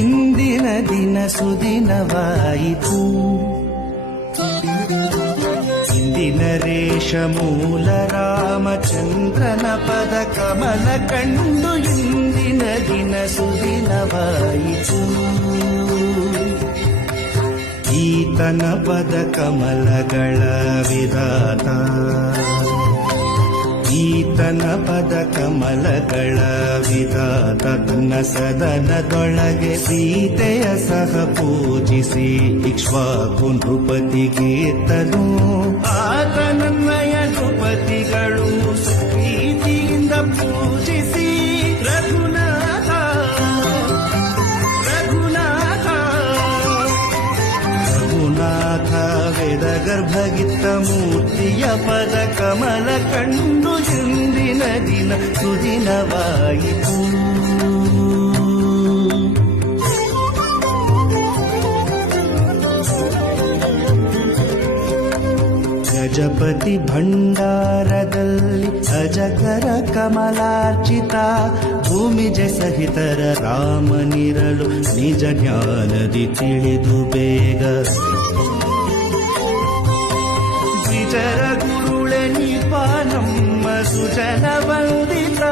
ಇಂದಿನ ದಿನ ಸುದಿನವಾಯಿತು. ಇಂದಿನ ರೇಷ ಮೂಲ ರಾಮಚಂದ್ರನ ಪದ ಕಮಲ ಕಂಡು ಇಂದಿನ ದಿನ ಸುದಿನವಾಯಿತು. ಈತನ ಪದ ಕಮಲಗಳ ವಿಧಾತ, ಈತನ ಪದ ಕಮಲಗಳ ವಿಧಾತ. ತನ್ನ ಸದನದೊಳಗೆ ಸೀತೆಯ ಸಹ ಪೂಜಿಸಿ ಇಕ್ಷ್ವಾಕು ನೃಪತಿಗೇತನು. ಆತನನ್ನಯ ನೃಪತಿಗಳು ಪ್ರೀತಿಯಿಂದ ಪೂಜಿಸಿ ರಘುನಾಥ ರಘುನಾಥ ರಘುನಾಥ ವೇದ ಗರ್ಭಗಿತ್ತ ಮೂರ್ತಿಯ ಪದ ಕಮಲ ಕಂಡು ಇಂದಿನ ದಿನ ಸುದಿನವಾಯಿತು. ಗಜಪತಿ ಭಂಡಾರದಲ್ಲಿ ಅಜಗರ ಕಮಲಾರ್ಚಿತ. ಭೂಮಿಜ ಸಹಿತರ ರಾಮನಿರಲು ನಿಜ ಜ್ಞಾನದಿ ತಿಳಿದು ಬೇಗ. ದ್ವಿಜರ ಗುರುಳೆ ನಿಪ ನಮ್ಮ ಸುಜನ ವಂದಿತ.